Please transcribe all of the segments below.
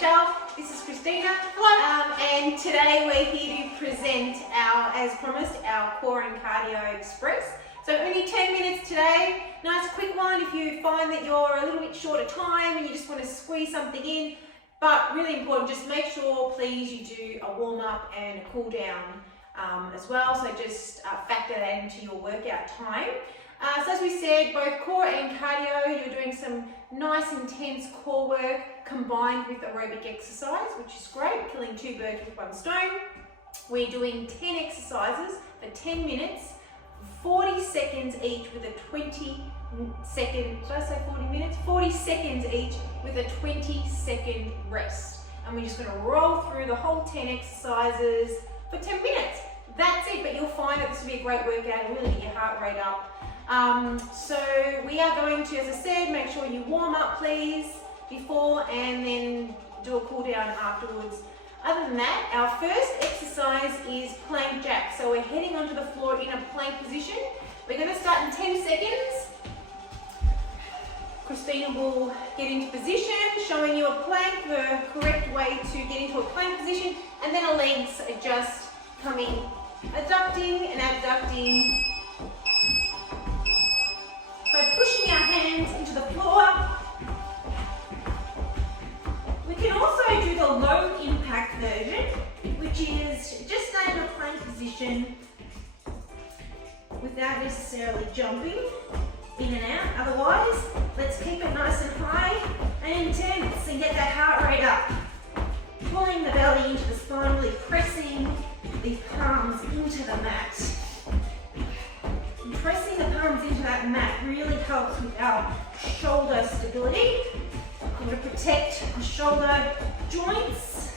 Michelle. This is Christina. Hello. And today we're here to present as promised, our Core and Cardio Express. So only 10 minutes today. Nice quick one if you find that you're a little bit short of time and you just want to squeeze something in. But really important, just make sure, please, you do a warm up and a cool down as well. So just factor that into your workout time. So as we said, both core and cardio, you're doing some nice intense core work combined with aerobic exercise, which is great, killing two birds with one stone. We're doing 10 exercises for 10 minutes, 40 seconds each with a 20-second, did I say 40 minutes? 40 seconds each with a 20-second rest. And we're just going to roll through the whole 10 exercises for 10 minutes. That's it, but you'll find that this will be a great workout and really get your heart rate up. So we are going to, as I said, make sure you warm up please before and then do a cool down afterwards. Other than that, our first exercise is plank jack. So we're heading onto the floor in a plank position. We're going to start in 10 seconds. Christina will get into position, showing you a plank, the correct way to get into a plank position, and then our legs are just coming, adducting and abducting. So pushing our hands into the floor. We can also do the low impact version, which is just stay in a plank position without necessarily jumping in and out. Otherwise, let's keep it nice and high and intense and get that heart rate up. Pulling the belly into the spine, really pressing the palms into the mat. Pressing the palms into that mat really helps with our shoulder stability. I'm going to protect the shoulder joints.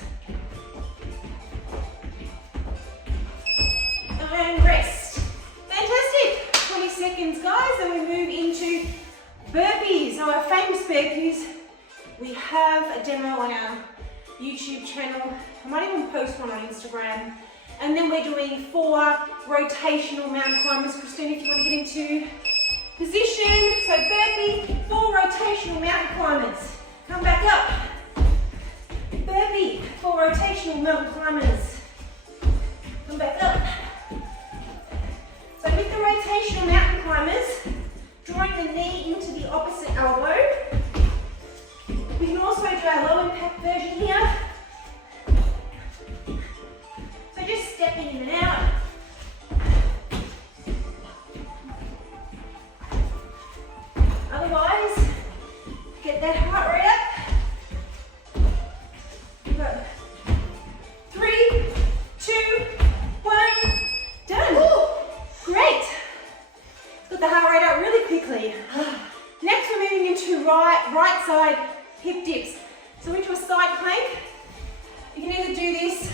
And rest. Fantastic. 20 seconds, guys, and we move into burpees. So our famous burpees, we have a demo on our YouTube channel. I might even post one on Instagram. And then we're doing 4 rotational mountain climbers. Christina, if you want to get into position. So burpee, 4 rotational mountain climbers. Come back up. Burpee, 4 rotational mountain climbers. Come back up. So with the rotational mountain climbers, drawing the knee into the opposite elbow. We can also do our low impact version here. So just stepping in and out. Otherwise, get that heart rate up. We've got 3, 2, 1, done. Ooh, great. Got the heart rate up really quickly. Next we're moving into right side hip dips. So into a side plank. You can either do this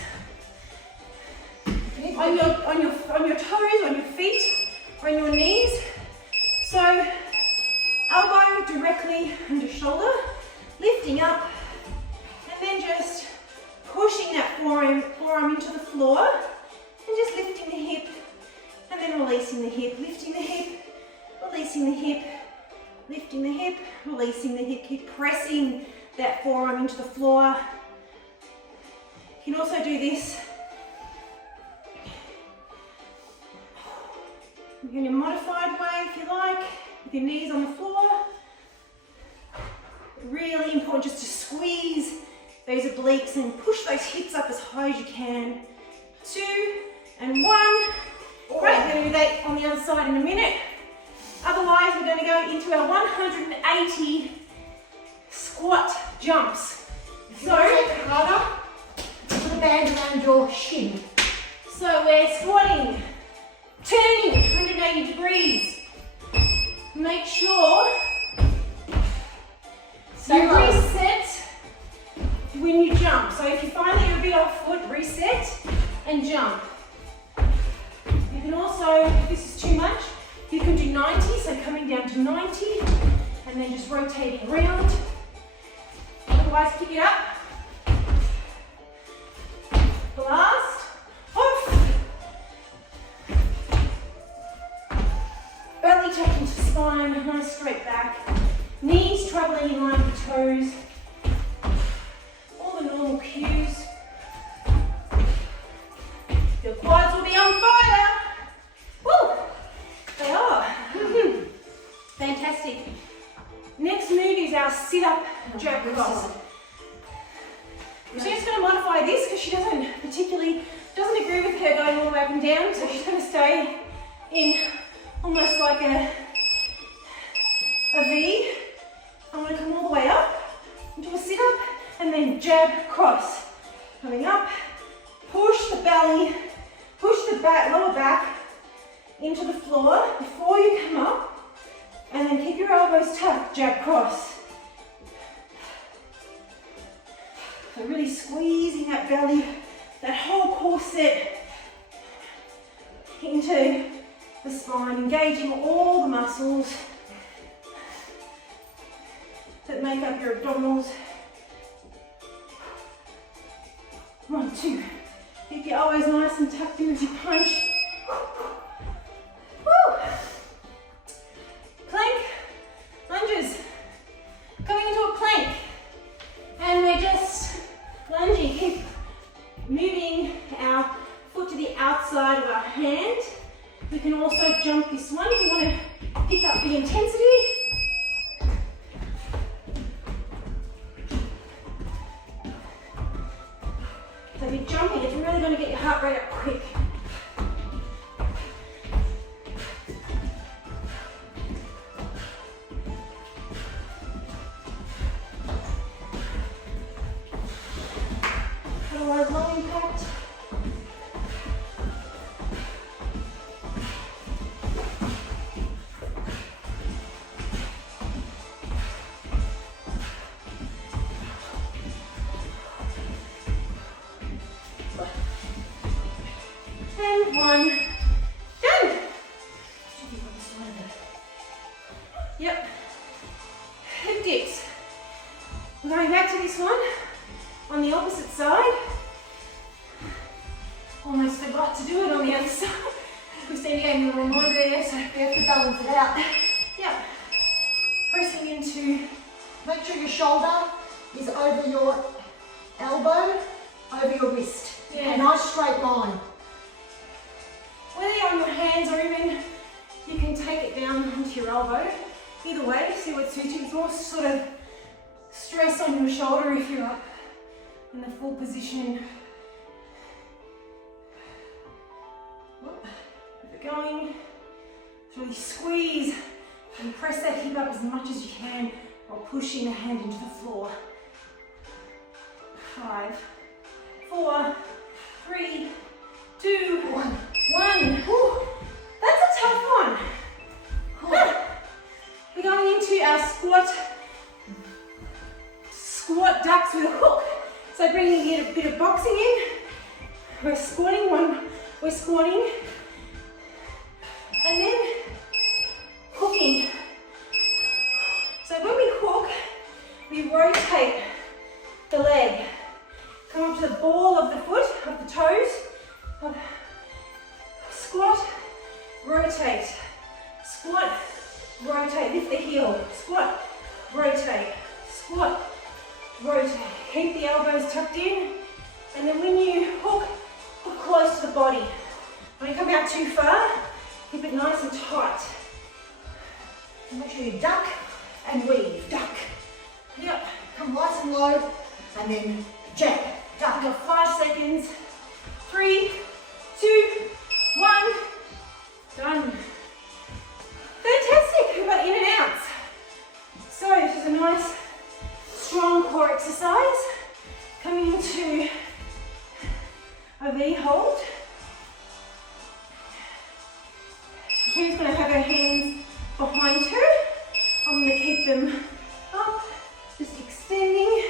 on your toes, on your feet, or on your knees. So elbow directly under shoulder, lifting up, and then just pushing that forearm into the floor, and just lifting the hip, and then releasing the hip, lifting the hip, releasing the hip, lifting the hip, releasing the hip. Keep pressing that forearm into the floor. You can also do this in a modified way if you like, with your knees on the floor. Really important just to squeeze those obliques and push those hips up as high as you can. 2 and 1. Great, we're going to do that on the other side in a minute. Otherwise, we're going to go into our 180 squat jumps. So, harder, put a band around your shin. So we're squatting, turning 180 degrees. Make sure you reset when you jump. So if you find that you're a bit off foot, reset and jump. You can also, if this is too much, you can do 90, so coming down to 90 and then just rotating around. Otherwise, pick it up. Blast. Off. Belly taking to spine, nice straight back. Knees traveling in line with toes. All the cross. She's just going to modify this because she doesn't agree with her going all the way up and down, so she's going to stay in almost like a V. I'm going to come all the way up into a sit-up and then jab, cross. Coming up, push the belly, push the lower back into the floor before you come up, and then keep your elbows tucked, jab, cross. So really squeezing that belly, that whole core set into the spine, engaging all the muscles that make up your abdominals. 1, 2. Keep your elbows nice and tucked in as you punch. Woo. Plank, lunges. Coming into a plank. And we're just lunging. Keep moving our foot to the outside of our hand. We can also jump this one if you want to pick up the intensity. So if you're jumping, it's really going to get your heart rate up quick. Otherwise, low impact. And 1, done. Yep. Hip dips. We're going back to this one on the opposite side. Almost forgot to do it on the other side. Christina gave me a reminder there, so we have to balance it out. Yep. Pressing into. Make sure your shoulder is over your elbow, over your wrist. Yeah. A nice straight line. Whether you're on your hands or even you can take it down onto your elbow. Either way, see what suits you. It's more sort of stress on your shoulder if you're up in the full position. Keep it going. Really squeeze and press that hip up as much as you can while pushing the hand into the floor. 5, 4, 3, 2, 1. Whew. That's a tough one. We're going into our squat ducks with a hook. So bringing a bit of boxing in. We're squatting, and then hooking. So when we hook, we rotate the leg. Come up to the ball of the foot, of the toes. Squat, rotate, squat, rotate, lift the heel, squat, rotate, squat, rotate. Keep the elbows tucked in, and then when you hook close to the body. When you come out too far, keep it nice and tight. And make sure you duck and weave, duck. Yep. Come nice and low, and then jab, duck. We've got 5 seconds. 3, 2, 1. Done. Fantastic. We've got in and outs. So this is a nice, strong core exercise. Coming into a V hold. She's going to have her hands behind her. I'm going to keep them up, just extending.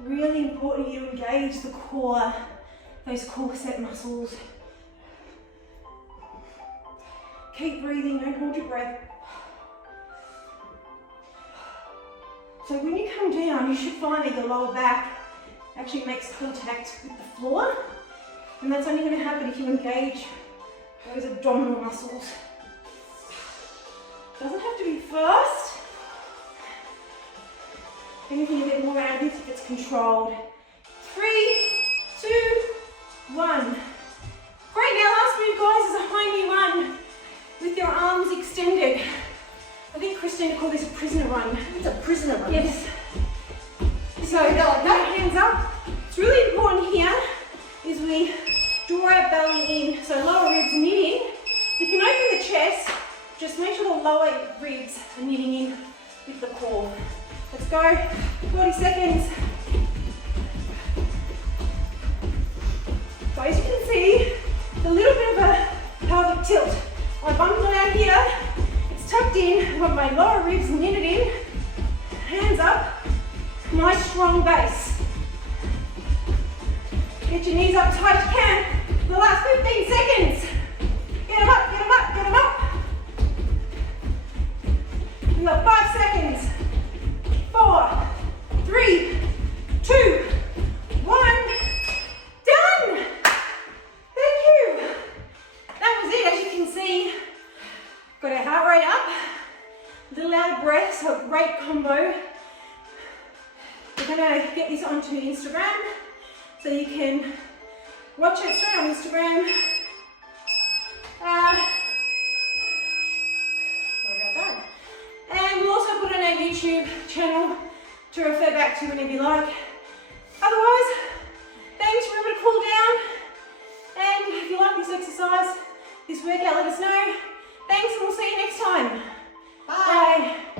Really important you engage the core, those core set muscles. Keep breathing, don't hold your breath. So when you come down, you should find that your lower back actually makes contact with the floor. And that's only going to happen if you engage those abdominal muscles. Doesn't have to be fast. Anything a bit more out of this if it's controlled. 3, 2, 1. Great, now last move guys is a high knee run with your arms extended. I think Christina called this a prisoner run. It's a prisoner run. Yes. So, go like put that. your hands up. It's really important here is we draw our belly in. So lower ribs knitting. You can open the chest. Just make sure the lower ribs are knitting in with the core. Let's go. 40 seconds. So as you can see, a little bit of a pelvic tilt. My bum's not out here. It's tucked in. I've got my lower ribs knitted in. Hands up. Nice strong base. Get your knees up tight as you can. For the last 15 seconds. Get them up, get them up, get them up. We've got 5 seconds. 4, 3, 2, 1. Done! Thank you. That was it, as you can see. Got our heart rate up. A little out of breath, so a great combo. We're going to get this onto Instagram so you can watch it straight on Instagram. Sorry about that. And we'll also put it on our YouTube channel to refer back to whenever you like. Otherwise, thanks. Remember to cool down. And if you like this exercise, this workout, let us know. Thanks, and we'll see you next time. Bye. Bye.